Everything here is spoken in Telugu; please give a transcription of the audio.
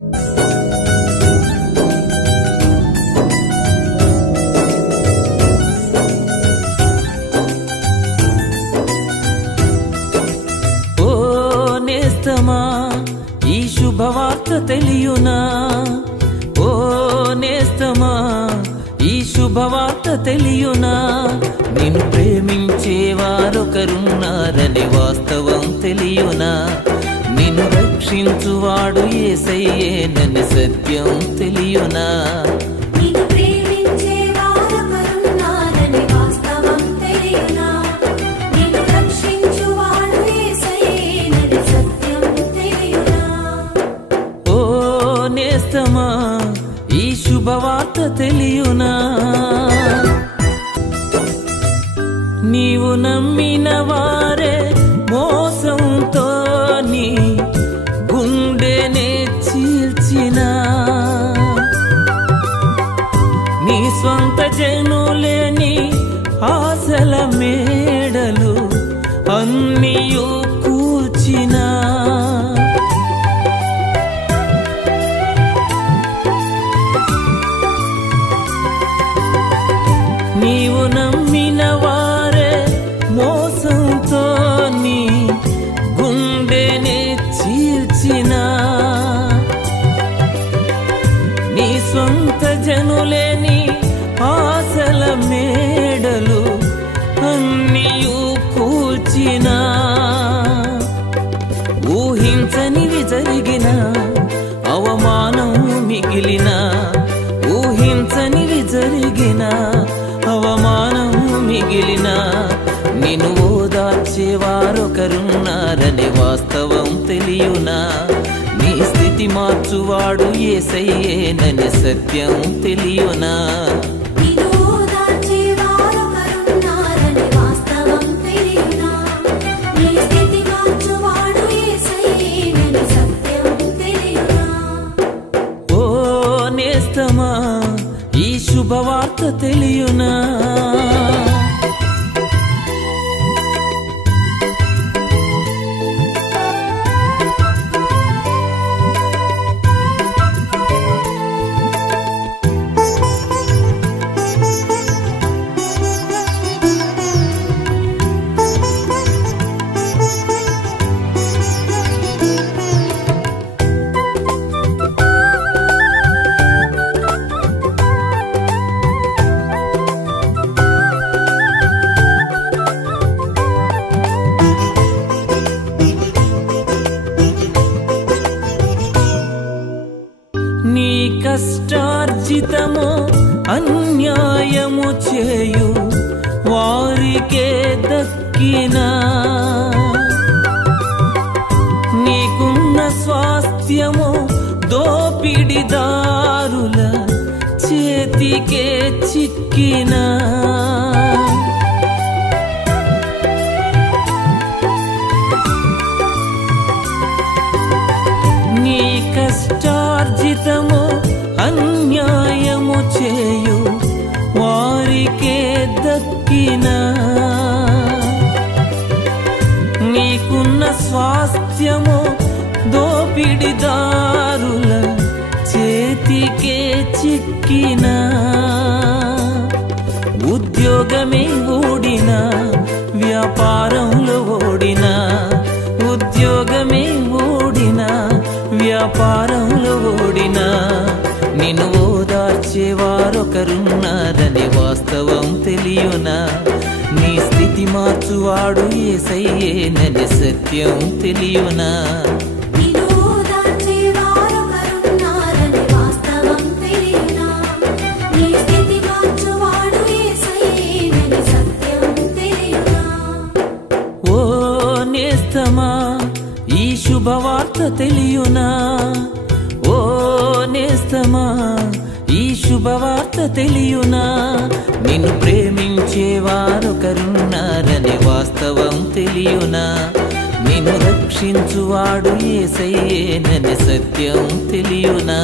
ఓ నేస్తమా ఈ శుభవార్త తెలియునా, ఓ నేస్తమా ఈ శుభవార్త తెలియునా, నిన్ను ప్రేమించేవారొకరున్నారనే వాస్తవం తెలియునా, నిన్ను రక్షించువాడు యేసయ్యేనని సత్యం తెలియునా. నేస్తమా ఈ శుభవార్త తెలియునా, నీవు నమ్మిన వారే మోసంతో నీ గుండెనే చీల్చిన, నీ స్వంత జనులేని ఆశల మేడలు అన్నియు కూల్చిన, నీవు నమ్మిన వారే మోసంతో నీ గుండెనే చీల్చిన, నీ సొంత జనులేని ఆశల మేడలు అన్నియు కూల్చిన, ఊహించనివి జరిగిన అవమానం మిగిలిన, ఊహించనివి జరిగిన అవమానం మిగిలిన, నిన్ను ఓదార్చేవారొకరున్నారనే వాస్తవం తెలియునా, నీ స్థితి మార్చువాడు యేసయ్యేననే సత్యం తెలియునా. ఓ నేస్తమా ఈ శుభవార్త తెలియునా. నీ కష్టార్జితము అన్యాయము చేయు వారికే దక్కినా, నీకున్న స్వాస్థ్యము దోపిడిదారుల చేతికే చిక్కినా, నీ కష్టార్జితము అన్యాయము చేయు వారికే దక్కినా, నీకున్న స్వాస్థ్యము దోపిడిదారుల చేతికే చిక్కినా, ఉద్యోగమే ఓడినా వ్యాపారంలో ఓడినా, ఉద్యోగమే ఓడినా వ్యాపారంలో ఓడినా, నిన్ను ఓదార్చేవారొకరున్నారనే వాస్తవం తెలియునా, నీ స్థితి మార్చువాడు యేసయ్యేననే సత్యం తెలియునా. ఓ నేస్తమా ఈ శుభవార్త తెలియునా, ఓ నేస్తమా ఈ శుభవార్త తెలియునా, నిన్ను ప్రేమించేవారొకరున్నారనే వాస్తవం తెలియునా, నిన్ను రక్షించువాడు యేసయ్యేననే సత్యం తెలియునా.